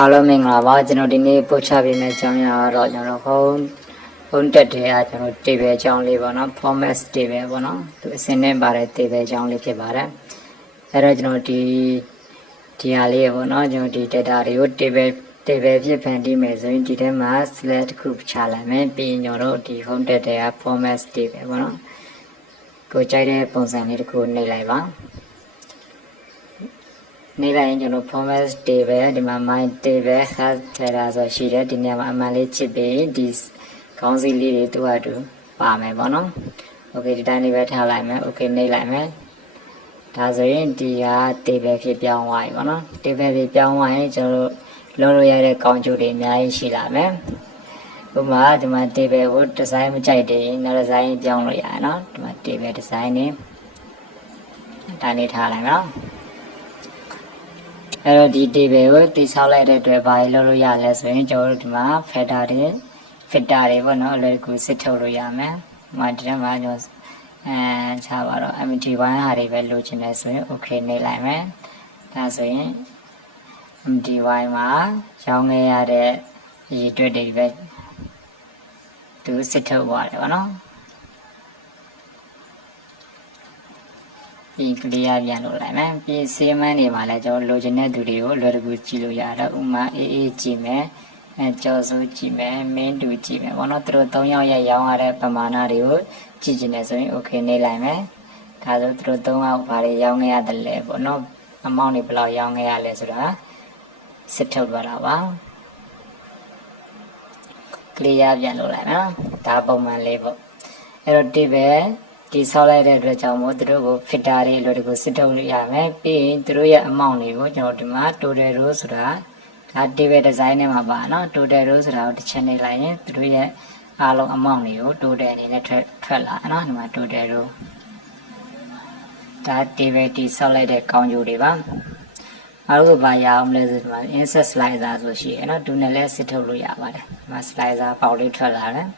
အားလုံးမင်္ဂလာပါကျွန်တော်ဒီနေ့ပို့ချပေးမယ့်အကြောင်းအရာကတော့ကျွန်တော်ဖုန်းတက်တွေကကျွန်တော် table အကြောင်းလေးပေါ့နော် format table ပေါ့နော်သူအစင်းနဲ့ပါတဲ့ table အကြောင်းလေးဖြစ်ပါတယ်အဲ့တော့ကျွန်တော်ဒီဟာလေးပေါ့နော်ကျွန်တော်ဒီ data တွေကို table ဖြစ်ဖန်တီးမယ်ဆိုရင်ဒီထဲမှာ select တစ်ခုချလိုက်မယ်ပြီးရင်ကျွန်တော်တို့ဒီ home data တွေက format table ပေါ့နော်ကိုကြိုက်တဲ့ပုံစံလေးတစ်ခုနှိပ်လိုက်ပါနေလိုက်ရင်ကျွန်တော် format table ဒီမှာ my table has data ဆိုရှိတယ်ဒီနေရာမှာအမှန်လေးချစ်ပြီးဒီခေါင်းစည်းလေးတွေသူ့ဟာသူပါမယ်ပေါ့နော် okay ဒီတိုင်းလေးပဲထားလိုက်မယ် okay နေလိုက်မယ်ဒါဆိုရင်ဒီဟာ table ဖြစ်ပြောင်းသွားပြီပေါ့နော် table ဖြစ်ပြောင်းသွားရင်ကျွန်တော်လုံးလို့ရတဲ့ကောင်းကျိုးတွေအများကြီးရှိလာမယ်ဥပမာဒီမှာ table ကို design မကြိုက်တယ်နောက် design ပြောင်းလို့ရတယ်နော်ဒီမှာ table design နေဒါနေထားလိုက်နော်အဲ့တော့ဒီ table ကိုတိဆောက်လိုက်တဲ့အတွက်ဘာလို့လုပ်လို့ရလဲဆိုရင်ကျွန်တော်တို့ဒီမှာ filter တွေပေါ့နော်အလွယ်တကူစစ်ထုတ်လို့ရမယ်။ဒီမှာဒီထဲမှာကျွန်တော်ချပါတော့ MT1 ဟာတွေပဲလိုချင်တယ်ဆိုရင် okay နေလိုက်မယ်။ဒါဆိုရင် MT1 မှာရောင်းခဲ့ရတဲ့အရေးအတွက်တွေပဲသူစစ်ထုတ်သွားတယ်ပေါ့နော်။ပြီး clear ပြန်လုပ်လိုက်မယ်ပြီး CMN တွေမှာလည်းကျွန်တော်လိုချင်တဲ့သူတွေကိုလွယ်တကူကြည့်လို့ရတော့ဥမာ AA ကြည့်မယ်ကြော်စိုးကြည့်မယ် main တူကြည့်မယ်ဘောနော်သူတို့3ယောက်ရဲ့ရောင်းရတဲ့ပမာဏတွေကိုကြည့်ချင်တယ်ဆိုရင် okay နေလိုက်မယ်ဒါဆိုသူတို့3ယောက်ဘာတွေရောင်းခဲ့ရတယ်လဲပေါ့နော်အမောင်းတွေဘယ်လောက်ရောင်းခဲ့ရလဲဆိုတာစစ်ထုတ်သွားတာပါ clear ပြန်လုပ်လိုက်နော်ဒါပုံမှန်လေးပေါ့အဲ့တော့ tableဒီဆောက်လိုက်တဲ့အတွက်ကြောင့်မို့သူတို့ကို filter တွေလိုတကူစစ်ထုတ်လို့ရမယ်ပြီးရင်သူတို့ရဲ့ amount တွေကိုကျွန်တော်ဒီမှာ total row ဆိုတာဒါ table design ထဲမှာပါနော် total row ဆိုတာကိုတစ်ချက်နေလိုက်ရင်သူတို့ရဲ့အားလုံး amount တွေကို total အနေနဲ့ထွက်လာနော်ဒီမှာ total row ဒါ table ဒီဆောက်လိုက်တဲ့ကောင်းကျိုးတွေပါအားလုံးဘာရအောင်လဲဆိုဒီမှာ insert slicer ဆိုရှိရနော်သူနဲ့လည်းစစ်ထုတ်လို့ရပါတယ်ဒီမှာ slicer ပေါက်လေးထွက်လာတယ်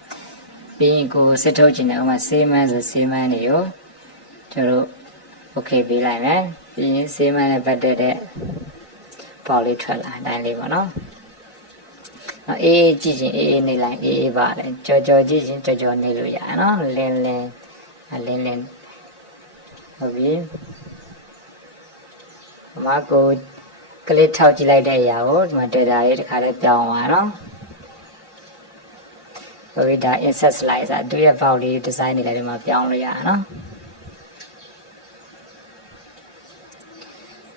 ပြီးရင်ကိုစစ်ထုတ်ခြင်းနဲ့ဥမာ seaman ဆို seaman တွေကိုကျွန်တော်တို့ okay ပေးလိုက်မယ်ပြီးရင် seaman နဲ့ပတ်သက်တဲ့ပေါက်လေးထွက်လာတိုင်းလေးပေါ့နော်အေးကြည့်ချင်းအေးနေလိုက်အေးပါလေကြော်ကြည့်ချင်းကြော်နေလို့ရတယ်နော်လင်းဟုတ်ပြီအမကိုကလစ်ထောက်ကြည့်လိုက်တဲ့အရာကိုဒီမှာ data ရေးတစ်ခါလေးပြောင်းသွားနော်ဟုတ်ပြီဒါ insert slicer သူရဲ့ file လေး design နေလိုက်ဒီမှာပြောင်းလို့ရအောင်နော်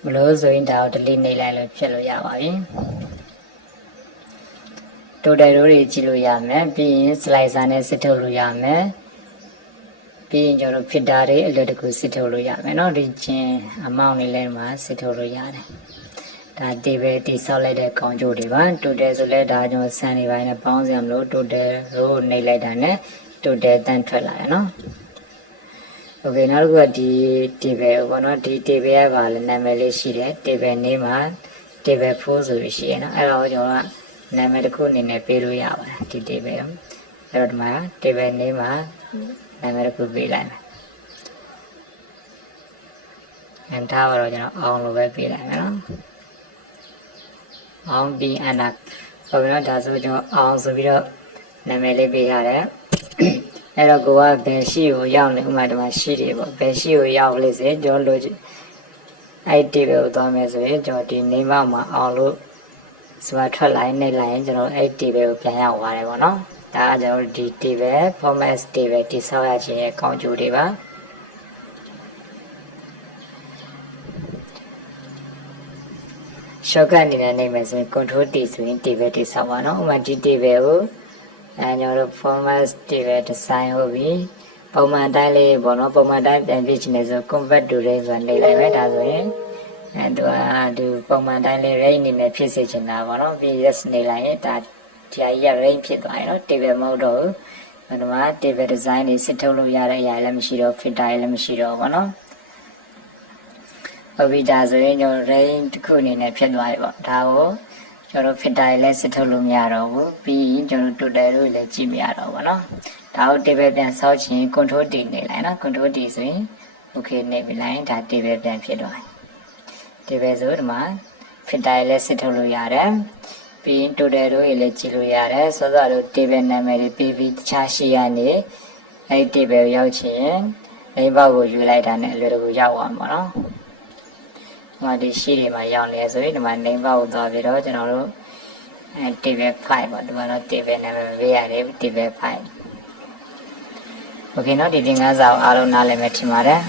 မလို့ဆိုရင်ဒါကို delete နေလိုက်လို့ဖြစ်လို့ရပါပြီ total row တွေကြည့်လို့ရမယ်ပြီးရင် slicer နဲ့စစ်ထုတ်လို့ရမယ်ပြီးရင်ကျွန်တော် filter တွေအလွယ်တကူစစ်ထုတ်လို့ရမယ်เนาะဒီချင်း amount တွေလည်းမှာစစ်ထုတ်လို့ရတယ်ဒါ table တိဆောက်လိုက်တဲ့ကောင်းကျိုးတွေပါ total ဆိုလဲဒါကျွန်တော်စံနေပိုင်းနဲ့ပေါင်းစရာမလို total row နှိပ်လိုက်တာနဲ့ total တန်းထွက်လာတယ်เนาะ okay နောက်တစ်ခုကဒီ table ပေါ့เนาะဒီ table ရဲ့ဗာလဲနာမည်လေးရှိတယ် table name မှာ table 4ဆိုလို့ရှိရเนาะအဲ့တော့ကျွန်တော်ကနာမည်တစ်ခုအနေနဲ့ပေးလို့ရပါတယ်ဒီ table အဲ့တော့ဒီမှာ table name မှာနာမည်တစ်ခုပေးလိုက်မယ်အန်ထားပါတော့ကျွန်တော်အောင်လို့ပဲပေးလိုက်မယ်နော်အောင်ပြီးအနာဟုတ်ပြီနော်ဒါဆိုကျွန်တော်အောင်ဆိုပြီးတော့နာမည်လေးပေးရတယ်အဲ့တော့ကိုကဘယ်ရှိကိုရောက်နေဥမာဒီမှာရှိတယ်ပေါ့ဘယ်ရှိကိုရောက်လို့စေကျွန်တော်လိုချင်အဲ့ table ကိုသွားမယ်ဆိုရင်ကျွန်တော်ဒီ name မှာအောင်လို့ဆိုတော့ထွက်လိုက်နေလိုက်ရင်ကျွန်တော်အဲ့ table ကိုပြန်ရောက်သွားတယ်ပေါ့နော်ဒါကကျွန်တော်ဒီ table format table တိဆောက်ရခြင်းရဲ့ကောင်းကျိုးတွေပါshortcut အနေနဲ့နေမယ်ဆိုရင် control T ဆိုရင် table တိဆောက်ပါနော်ဥပမာဒီ table ကိုကျွန်တော်တို့ format table design ဟုတ်ပြီပုံမှန်တိုင်းလေးပေါ့နော်ပုံမှန်တိုင်းပြန်ပြချင်တယ်ဆို convert to range ဆိုတာနေလိုက်မယ်ဒါဆိုရင်သူပုံမှန်တိုင်းလေး range အနေနဲ့ဖြစ်စေချင်တာပေါ့နော်ပြီး yes နေလိုက်ရင်ဒါဒီအရာ range ဖြစ်သွားရင်နော် table မဟုတ်တော့ဘူးဒီမှာ table design တွေစစ်ထုတ်လို့ရတဲ့အရာလည်းမရှိတော့ filter လည်းမရှိတော့ဘူးနော်ဟုတ်ပြီဒါဆိုရင်ကျွန်တော် range တစ်ခုအနေနဲ့ဖြစ်သွားပြီပေါ့ဒါကိုကျွန်တော် filter လည်းစစ်ထုတ်လို့မရတော့ဘူးပြီးရင်ကျွန်တော် total လို့လည်းကြည့်မရတော့ဘူးနော်ဒါကို table ပြန်ဆောက်ချင် control T နေလိုက်နော် control T ဆိုရင် okay နေပြီလိုက်ဒါ table ပြန်ဖြစ်သွားပြီ table ဆိုဒီမှာ ဖြစ်တိုင်းလည်းစစ်ထုတ်လို့ရတယ်ပြီးရင်တိုတယ်တို့ရေလည်းကြည့်လို့ရတယ်စောစောတို့ table နာမည်တွေပြီးပြီးတခြားရှိရနေအဲ့ table ရောက်ချင်လိမ့်ပေါက်ကိုယူလိုက်တာနဲ့အလွယ်တကူရောက်သွားမှာနော်ဒီမှာဒီရှိတွေမှာရောက်နေဆိုရင်ဒီမှာလိမ့်ပေါက်ကိုသွားပြီးတော့ကျွန်တော်တို့table 5ပေါ့ဒီမှာတော့ table နာမည်ပေးရတယ် table 5 โอเคเนาะဒီသင်ခန်းစာကိုအားလုံးနားလည်မယ်ထင်ပါတယ်